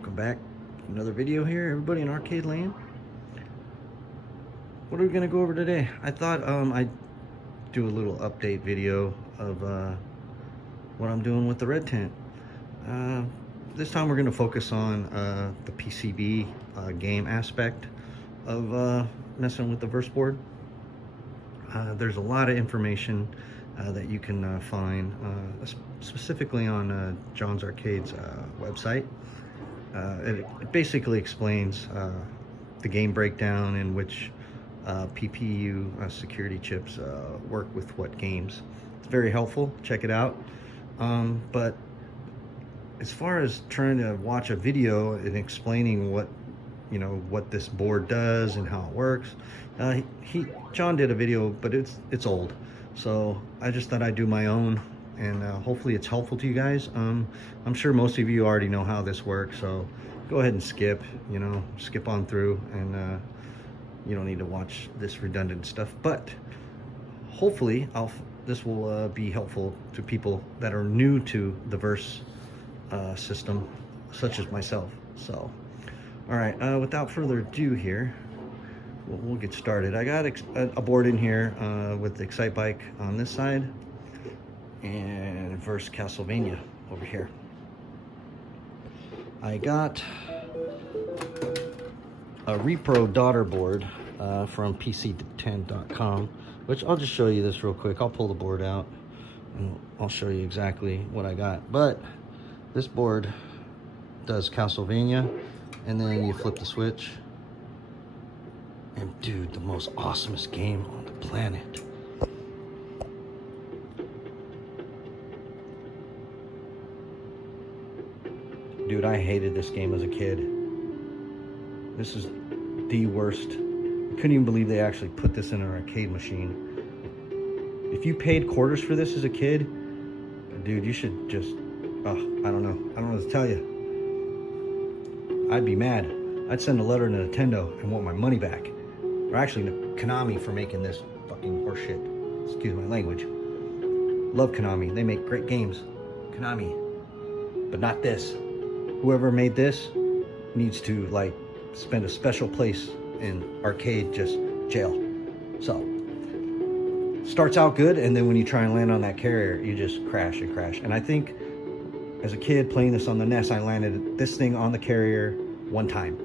Welcome back. Another video here, everybody in arcade land. What are we gonna go over today? I thought I'd do a little update video of what I'm doing with the red tent. This time we're gonna focus on the PCB game aspect of messing with the verse board. There's a lot of information that you can find specifically on John's Arcade's website. It basically explains the game breakdown in which PPU security chips work with what games. It's very helpful. Check it out. But as far as trying to watch a video and explaining what this board does and how it works, John did a video, but it's old, so I just thought I'd do my own, and hopefully it's helpful to you guys. I'm sure most of you already know how this works, so go ahead and skip on through, and you don't need to watch this redundant stuff. But hopefully this will be helpful to people that are new to the verse system, such as myself. So all right, without further ado here, we'll get started. I got a board in here with the Excite Bike on this side and Verse Castlevania over here. I got a repro daughter board from PC10.com, which I'll just show you this real quick. I'll pull the board out and I'll show you exactly what I got. But this board does Castlevania, and then you flip the switch, and dude, the most awesomest game on the planet. Dude, I hated this game as a kid. This is the worst. I couldn't even believe they actually put this in an arcade machine. If you paid quarters for this as a kid, dude, you should just, I don't know what to tell you. I'd be mad. I'd send a letter to Nintendo and want my money back. Or actually Konami for making this fucking horseshit. Excuse my language. Love Konami. They make great games. Konami. But not this. Whoever made this needs to spend a special place in arcade, just jail. So starts out good, and then when you try and land on that carrier, you just crash and crash. And I think as a kid playing this on the NES, I landed this thing on the carrier one time.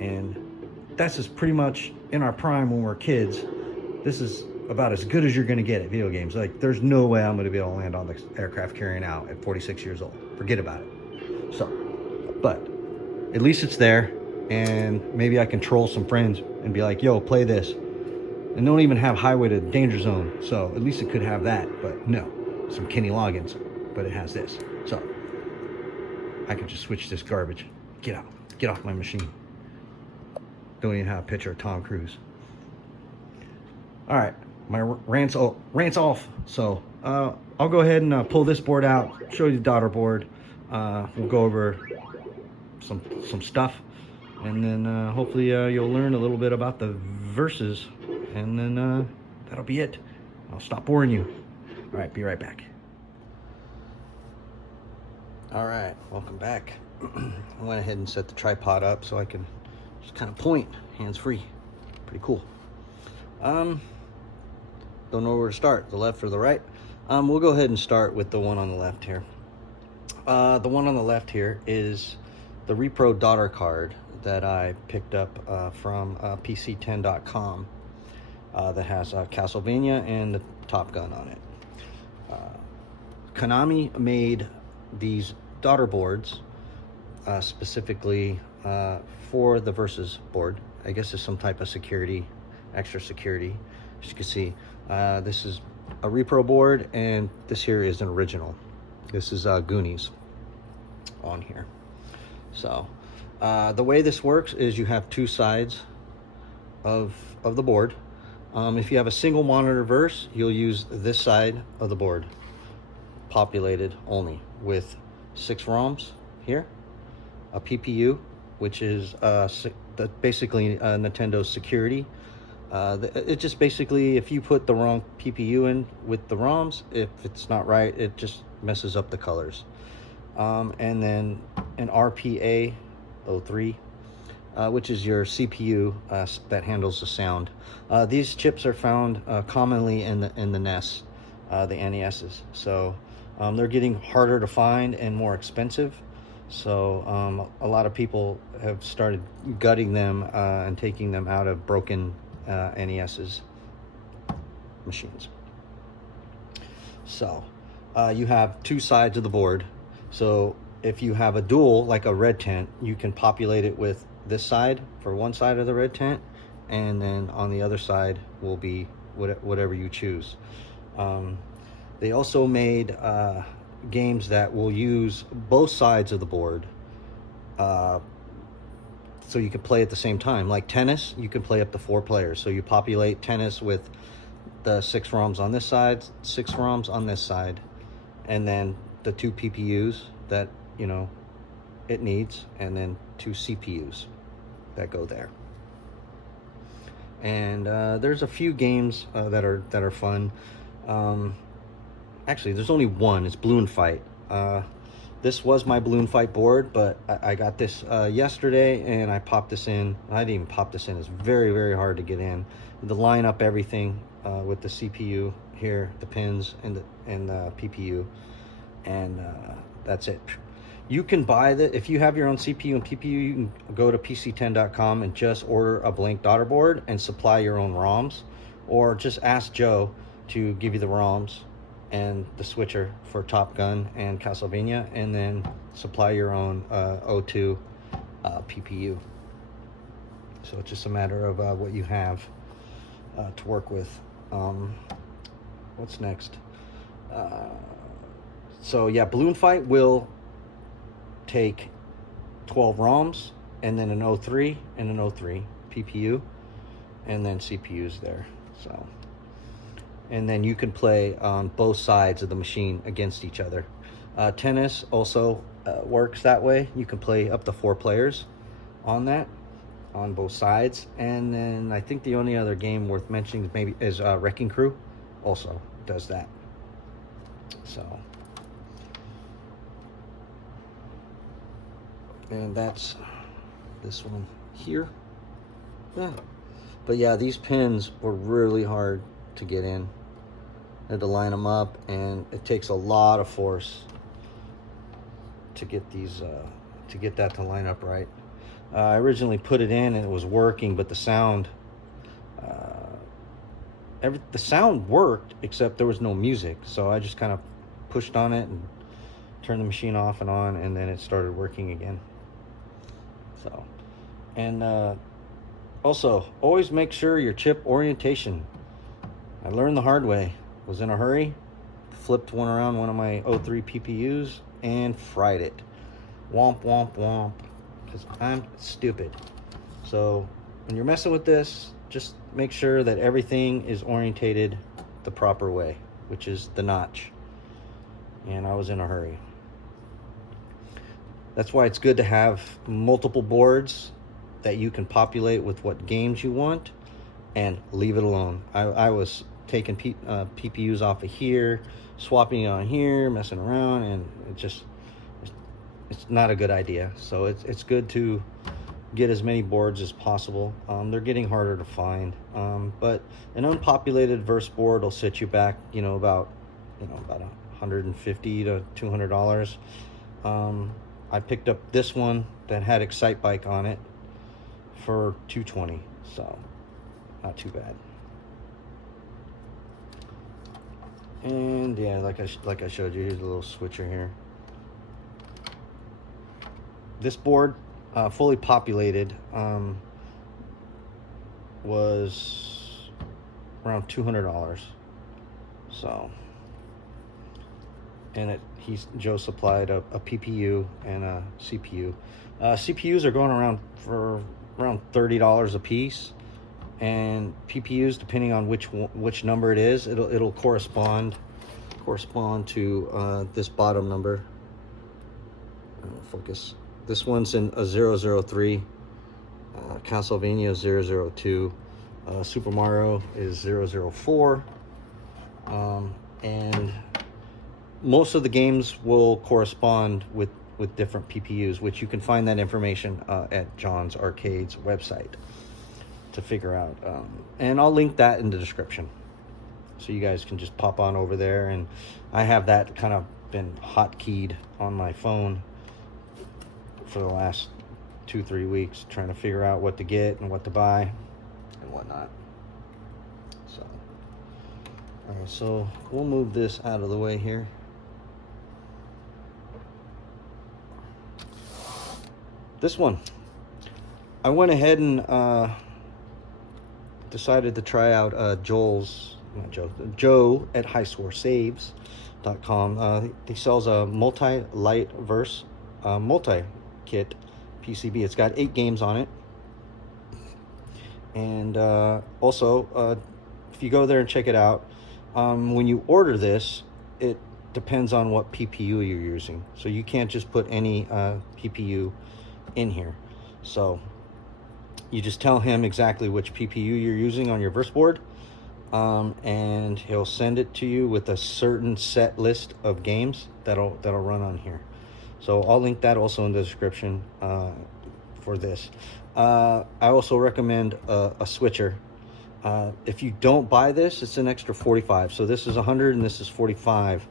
And that's just pretty much in our prime when we're kids. This is about as good as you're gonna get at video games. There's no way I'm gonna be able to land on the aircraft carrier now at 46 years old. Forget about it. So, but at least it's there, and maybe I can troll some friends and be like, yo, play this. And don't even have Highway to Danger Zone, so at least it could have that. But no, some Kenny Loggins, but it has this. So I could just switch this garbage. Get out. Get off my machine. Don't even have a picture of Tom Cruise. All right, my rant's off. So I'll go ahead and pull this board out, show you the daughter board. We'll go over some stuff, and then hopefully you'll learn a little bit about the verses, and then that'll be it. I'll stop boring you. All right, be right back. All right, welcome back. I went ahead and set the tripod up so I can just kind of point, hands-free. Pretty cool. Don't know where to start, the left or the right. We'll go ahead and start with the one on the left here. The one on the left here is the repro daughter card that I picked up from PC10.com that has Castlevania and the Top Gun on it. Konami made these daughter boards specifically for the Versus board. I guess it's some type of security, extra security. As you can see, this is a repro board, and this here is an original. This is Goonies on here. So the way this works is you have two sides of the board. If you have a single monitor verse, you'll use this side of the board, populated only with 6 ROMs here, a PPU, which is basically Nintendo's security. It just basically, if you put the wrong PPU in with the ROMs, if it's not right, it just messes up the colors. And then an RPA 03, which is your CPU that handles the sound. These chips are found commonly in the NES, the NESs. So they're getting harder to find and more expensive. So a lot of people have started gutting them and taking them out of broken NESs machines. So you have two sides of the board. So if you have a duel, like a red tent, you can populate it with this side for one side of the red tent, and then on the other side will be whatever you choose. They also made games that will use both sides of the board, so you can play at the same time. Like tennis, you can play up to 4 players. So you populate tennis with the 6 ROMs on this side, 6 ROMs on this side, and then the 2 PPUs that it needs, and then 2 CPUs that go there. And there's a few games that are fun. Actually, there's only one. It's Balloon Fight. This was my Balloon Fight board, but I got this yesterday, and I popped this in. I didn't even pop this in. It's very, very hard to get in. To line up everything with the CPU here, the pins, and the PPU, and that's it. You can buy if you have your own CPU and PPU, you can go to pc10.com and just order a blank daughter board and supply your own ROMs, or just ask Joe to give you the ROMs and the switcher for Top Gun and Castlevania, and then supply your own O2 PPU. So it's just a matter of what you have to work with. What's next? So yeah, Balloon Fight will take 12 ROMs, and then an 03 and an 03 PPU, and then CPUs there. So, and then you can play on both sides of the machine against each other. Tennis also works that way. You can play up to 4 players on that, on both sides. And then I think the only other game worth mentioning maybe is Wrecking Crew. Also does that. So, and that's this one here. Yeah. But yeah, these pins were really hard to get in. I had to line them up, and it takes a lot of force to get these to get that to line up right. I originally put it in and it was working, but the sound the sound worked, except there was no music. So I just kind of pushed on it and turned the machine off and on, and then it started working again. So, and also always make sure your chip orientation. I learned the hard way. Was in a hurry, flipped one around one of my 03 PPUs and fried it. Womp womp womp, because I'm stupid. So when you're messing with this, just make sure that everything is orientated the proper way, which is the notch. And I was in a hurry. That's why it's good to have multiple boards that you can populate with what games you want, and leave it alone. I was taking PPUs off of here, swapping it on here, messing around, and it's not a good idea. So it's good to get as many boards as possible. They're getting harder to find, but an unpopulated verse board will set you back, about $150 to $200. I picked up this one that had Excite Bike on it for $220, so not too bad. And yeah, like I showed you, here's a little switcher here. This board, fully populated, was around $200. So, and Joe supplied a PPU and a CPU. CPUs are going around for around $30 a piece, and PPUs, depending on which number it is, it'll correspond to this bottom number. Focus. This one's in a 003, Castlevania 002, Super Mario is 004, and most of the games will correspond with with different PPUs, which you can find that information at John's Arcade's website to figure out. And I'll link that in the description, so you guys can just pop on over there. And I have that kind of been hotkeyed on my phone for the last 2-3 weeks, trying to figure out what to get and what to buy and whatnot. So, all right, so we'll move this out of the way here. This one, I went ahead and decided to try out Joe at highscoresaves.com. He sells a multi-light verse multi-kit PCB. It's got 8 games on it. And also, if you go there and check it out, when you order this, it depends on what PPU you're using. So you can't just put any PPU in here. So you just tell him exactly which PPU you're using on your verse board, and he'll send it to you with a certain set list of games that'll run on here. So I'll link that also in the description for this. I also recommend a switcher. If you don't buy this, it's an extra $45. So this is 100 and this is 45.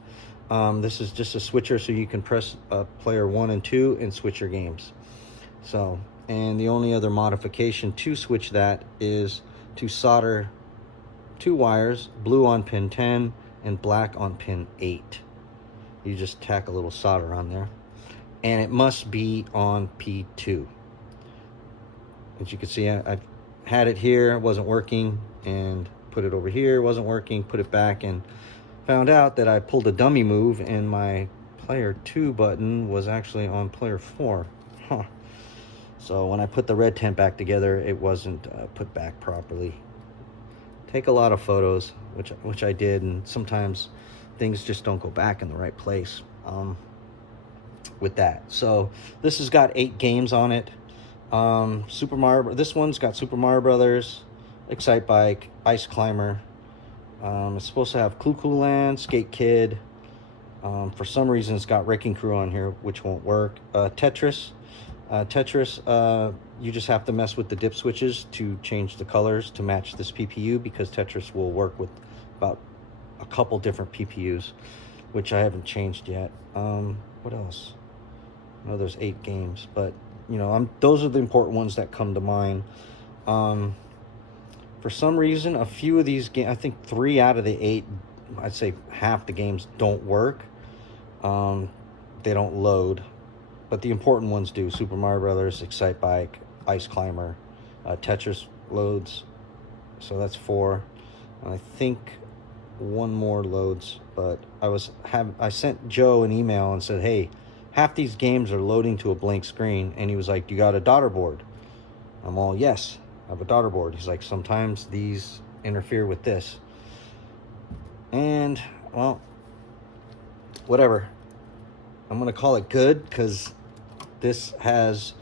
This is just a switcher, so you can press player 1 and 2 and switch your games. So, and the only other modification to switch that is to solder 2 wires, blue on pin 10 and black on pin 8. You just tack a little solder on there, and it must be on P2. As you can see, I had it here, it wasn't working, and put it over here, it wasn't working, put it back, and found out that I pulled a dummy move and my player 2 button was actually on player 4. Huh. So when I put the red tent back together, it wasn't put back properly. Take a lot of photos, which I did, and sometimes things just don't go back in the right place with that. So this has got 8 games on it. Super Mario. This one's got Super Mario Brothers, Excite Bike, Ice Climber. It's supposed to have Clue Clue Land, Skate Kid. For some reason, it's got Wrecking Crew on here, which won't work. Tetris. You just have to mess with the dip switches to change the colors to match this PPU, because Tetris will work with about a couple different PPUs, which I haven't changed yet. What else? I know there's 8 games, but you know, those are the important ones that come to mind. For some reason, a few of these games, I think 3 out of the 8, I'd say half the games don't work. They don't load, but the important ones do. Super Mario Brothers, Excite Bike, Ice Climber, Tetris loads. So that's 4. And I think 1 more loads, but I sent Joe an email and said, hey, half these games are loading to a blank screen. And he was like, you got a daughter board? I'm all, yes, I have a daughter board. He's like, sometimes these interfere with this. And, well, whatever. I'm going to call it good, because this has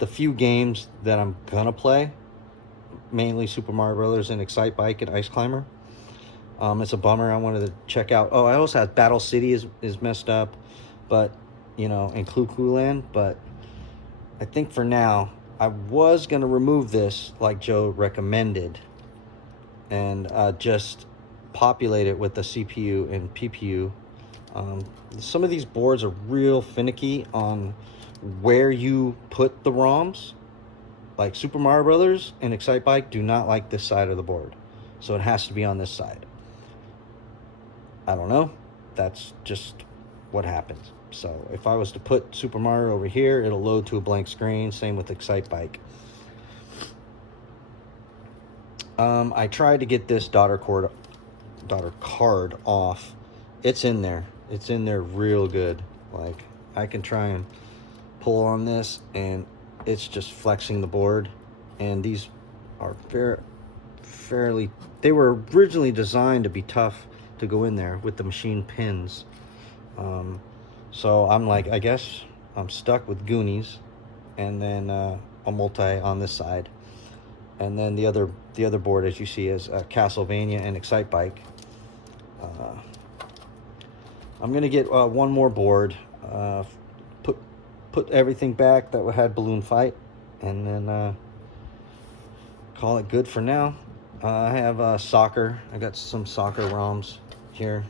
the few games that I'm going to play. Mainly Super Mario Brothers and Excite Bike and Ice Climber. It's a bummer. I wanted to check out. Oh, I also have Battle City is messed up, but you know, and Clue Clue Land. But I think for now, I was gonna remove this like Joe recommended, and just populate it with the CPU and PPU. Some of these boards are real finicky on where you put the ROMs. Like Super Mario Brothers and Excite Bike do not like this side of the board, so it has to be on this side. I don't know. That's just what happens. So if I was to put Super Mario over here, it'll load to a blank screen. Same with Excite Bike. I tried to get this daughter card off. It's in there. It's in there real good. Like, I can try and pull on this, and it's just flexing the board. And these are fairly. They were originally designed to be tough to go in there with the machine pins. So I'm like, I guess I'm stuck with Goonies, and then a multi on this side, and then the other board, as you see, is Castlevania and Excite Bike. I'm gonna get one more board, put everything back that had balloon fight, and then call it good for now. I have soccer. I got some soccer ROMs here,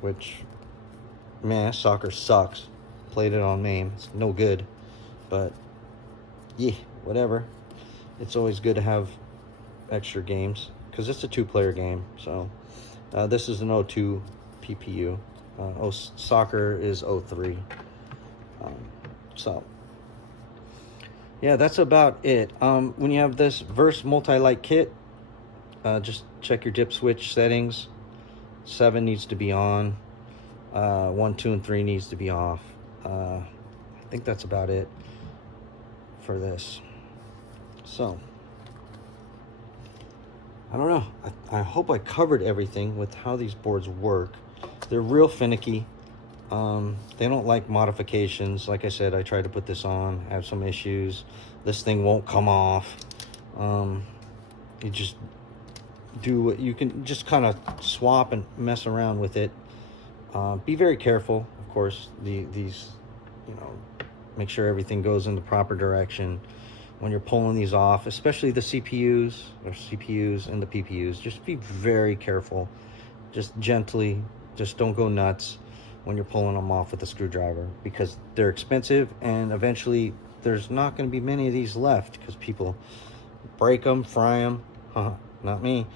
which, man, soccer sucks. Played it on MAME. It's no good, but yeah, whatever. It's always good to have extra games because it's a 2-player game. So this is an 02 PPU. Soccer is 03. So yeah, that's about it. When you have this Verse multi-light kit, just check your dip switch settings. 7 needs to be on. 1, 2, and 3 needs to be off. I think that's about it for this. So I don't know. I hope I covered everything with how these boards work. They're real finicky. They don't like modifications. Like I said, I tried to put this on. I have some issues. This thing won't come off. You just do what you can. Just kind of swap and mess around with it. Be very careful, of course. These, make sure everything goes in the proper direction when you're pulling these off, especially the CPUs and the PPUs. Just be very careful. Just gently. Just don't go nuts when you're pulling them off with a screwdriver, because they're expensive, and eventually there's not going to be many of these left because people break them, fry them. Not me.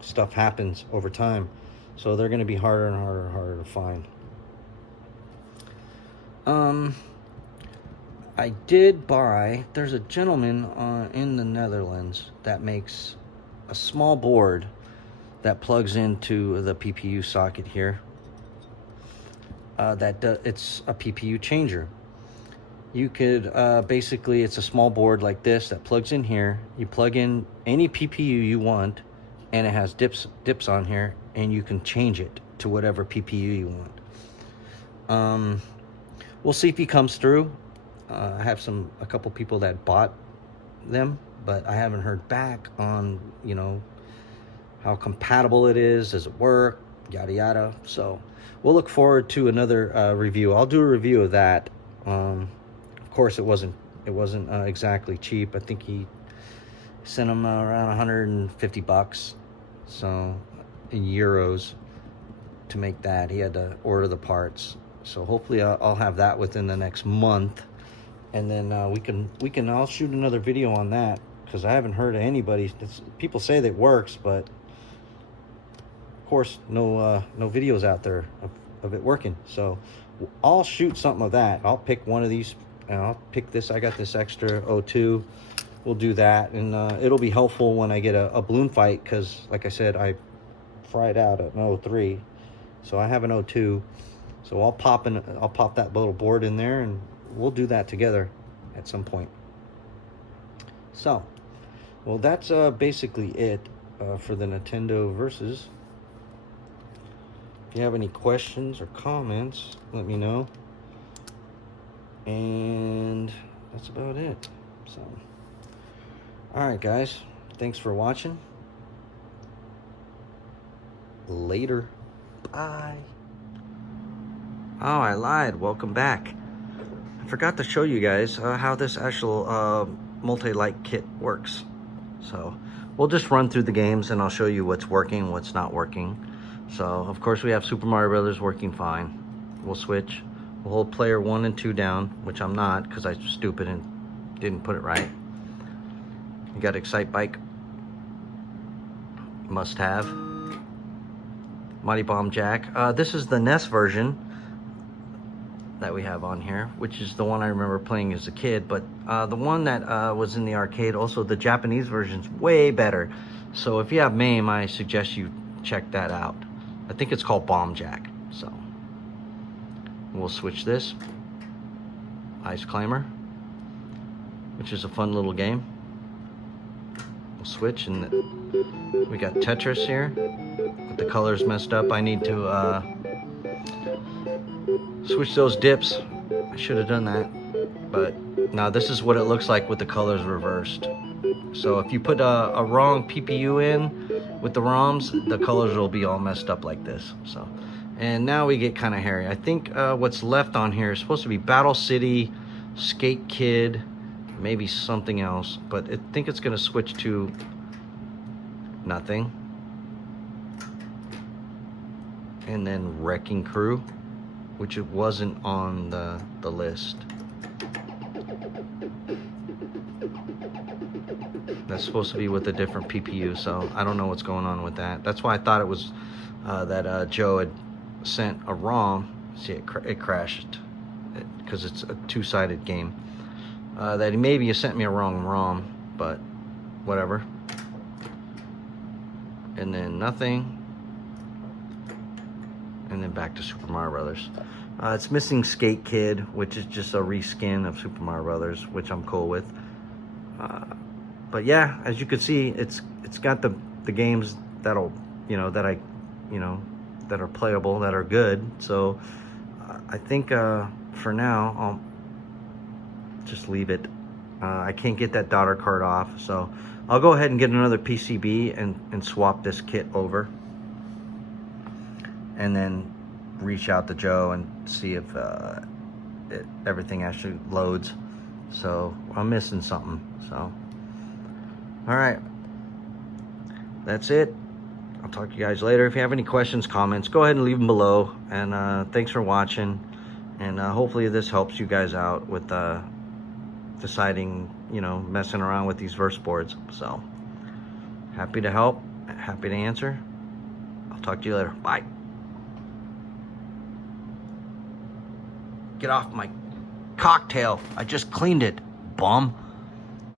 Stuff happens over time, so they're going to be harder and harder to find. I did buy, there's a gentleman in the Netherlands that makes a small board that plugs into the PPU socket here. It's a PPU changer. You could basically, it's a small board like this that plugs in here. You plug in any PPU you want, and it has dips on here, and you can change it to whatever PPU you want. We'll see if he comes through. I have a couple people that bought them, but I haven't heard back on how compatible it is. Does it work? Yada yada. So we'll look forward to another review. I'll do a review of that. Of course, it wasn't exactly cheap. I think he sent them around $150, so in euros, to make that. He had to order the parts. So hopefully I'll have that within the next month, and then I'll shoot another video on that, because I haven't heard of anybody. People say that it works, but of course no videos out there of it working. So I'll shoot something of that. I'll pick one of these, and I'll pick this. I got this extra 02. We'll do that, and it'll be helpful when I get a balloon fight, because like I said, I fried out an 03, so I have an 02. So I'll pop that little board in there, and we'll do that together at some point. So, well, that's basically it for the Nintendo Versus. If you have any questions or comments, let me know. And that's about it. So, all right, guys. Thanks for watching. Later. Bye. Oh, I lied. Welcome back. I forgot to show you guys how this actual multi-light kit works. So we'll just run through the games, and I'll show you what's working, what's not working. So of course we have Super Mario Brothers working fine. We'll switch. We'll hold player 1 and 2 down, which I'm not, because I'm stupid and didn't put it right. You got Excite Bike. Must have. Mighty Bomb Jack. This is the NES version that we have on here, which is the one I remember playing as a kid, but the one that was in the arcade, also the Japanese version's way better. So if you have MAME, I suggest you check that out. I think it's called Bomb Jack. So we'll switch this. Ice Climber, which is a fun little game. We'll switch, and we got Tetris here with the colors messed up. I need to switch those dips. I should have done that, but now this is what it looks like with the colors reversed. So if you put a wrong PPU in with the ROMs, the colors will be all messed up like this. So And now we get kind of hairy. I think what's left on here is supposed to be Battle City, Skate Kid, maybe something else. But I think it's going to switch to nothing. And then Wrecking Crew, which it wasn't on the list. That's supposed to be with a different PPU, so I don't know what's going on with that. That's why I thought it was that Joe had sent a ROM. See, it crashed because it's a two-sided game. That maybe you sent me a wrong ROM, but whatever. And then nothing. And then back to Super Mario Brothers. It's missing Skate Kid, which is just a reskin of Super Mario Brothers, which I'm cool with. But yeah, as you can see, it's got the games that'll that are playable, that are good. So I think for now I'll just leave it. I can't get that daughter card off, so I'll go ahead and get another PCB and swap this kit over, and then reach out to Joe and see if everything actually loads. So I'm missing something. So all right, that's it. I'll talk to you guys later. If you have any questions, comments, go ahead and leave them below. And thanks for watching. And hopefully this helps you guys out with deciding, messing around with these verse boards. So happy to help, happy to answer. I'll talk to you later. Bye. Get off my cocktail. I just cleaned it, bum.